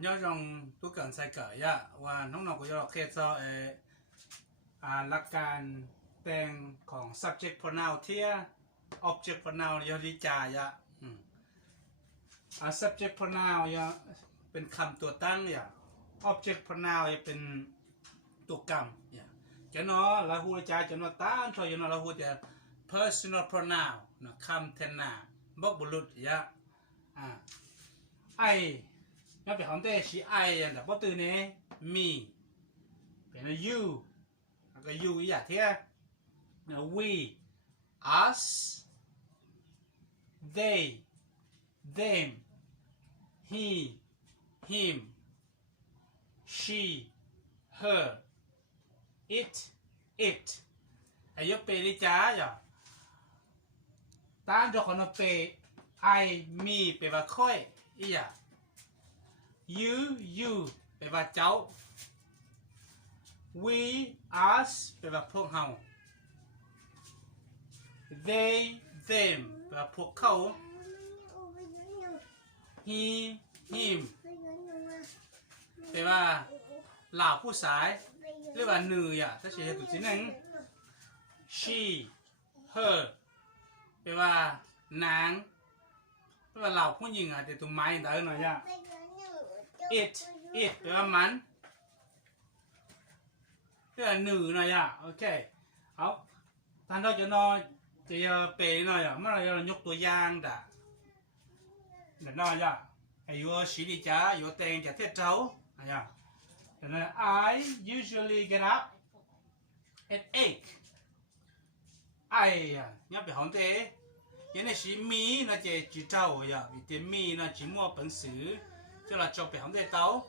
nhớ rằng tôi cần sai cỡ ya vàน้องๆก็จะเคสซอหลักการแต่งของ subject pronoun เทีย object pronoun ยอดีจายะsubject pronoun ยะเป็นคำตัวตั้งya object pronoun ยะเป็นตัวกรรมyaจะเนาะเราพูดจาจะเนาะตั้งชอยเนาะเราพูดจะ personal pronoun นะคำแทนนามบอกบุรุษยะไองั้นเป็นของเต้ชีไออย่างแต่พอตื่นเนี่ยมีเป็นยูแล้วก็ยูอย่างเท่า we us they them he him she her it ไอ้ยกเปริจ้าอย่างตามดอกของเปไอมีเปว่าค่อยอีอย่างyou แปลว่าเจ้า we us แปลว่าพวกเรา they them แปลว่าพวกเขา he him แปลว่าเหล่าผู้ชายเรียกว่าหนึ่งอ่ะถ้าเชื่อถูกจริงนั้น she her แปลว่านางแปลว่าเหล่าผู้หญิงอ่ะแต่ตัวไม้เดินหน่อยอ่ะit แปลว่ามันเรียกว่าหนึ่งหน่อยอ่ะโอเคเอาท่านเราจะนอนจะเปย์หน่อยอ่ะเมื่อเราจะยกตัวอย่างด่ะเดี๋ยวน้อยอ่ะไอ้ยัวสีดีจ้ายัวแตงจะเทียบเจ้าอ่ะแต่นั้น I usually get up at 8ไอ้เนี่ยเป็นของเต้ยังไงสีมีน่าจะจีเจ้าอ่ะมีมีน่าจะมั่วเป็นสื่อ就来做表的刀，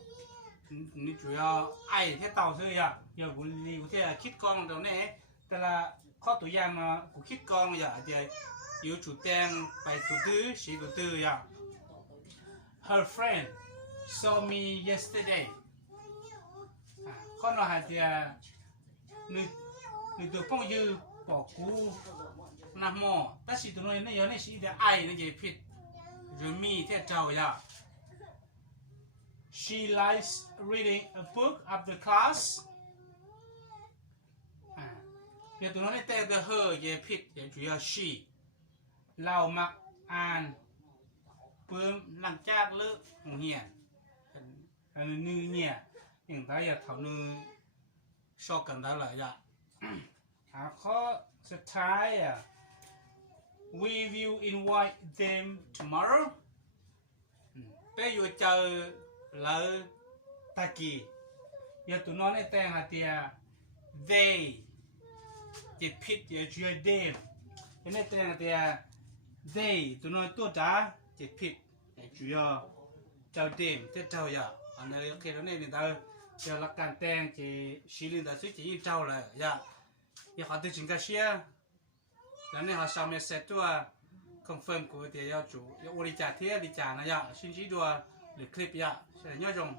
你主要爱ที่刀是呀，要我你有啲คิดกองตรงนี้แต่ละข้อตัวอย่างนะกูคิดกองอย่าเดี๋ยวอยู่จุดแดงไปตัวดื้อสีตัวดื้ออย่า Her friend saw me yesterday ข้อหน่อยเดี๋ยวนี่ตัวป้องยืบอกกูนะหมอแต่สีตัวนี้เนี่ยยังนี่สีเดียวไอ้นี่จะผิดหรือมีที่เจ้าอย่าShe likes reading a book after class เดี๋ยวตัวนั้นแต่ตัว her เย่ผิดเย่主要 she เรามักอ่านเพิ่มหลังจากเลิกโรงเรียนอันนี้เนี่ยอย่างไรอย่าทำนึงชอบกันได้เลยอ่ะข้อสุดท้ายอ่ะ we will invite them tomorrow ไปอยู่เจอแล้วตะกี้อย่าตัวน้องในแต่งหาเตีย they จิตพิษอย่าช่วย them อย่าในแต่งหาเตีย they ตัวน้องตัวจ้าจิตพิษอย่าช่วยเจ้า them เจ้าอย่าอันนี้โอเคแล้วเนี่ยเราจะหลักการแต่งที่ชีลินแต่สุดที่ยิ่งเจ้าเลยอย่าขอตัวจริงก็เชียแล้วเนี่ยเขาสามารถเซตตัว confirm กูเดียวจู่อย่าอุลิจ่าเทียลิจ่านะอย่าชิ้นชี้ตัวหรือคลิปยะใช่ไหมย่อจง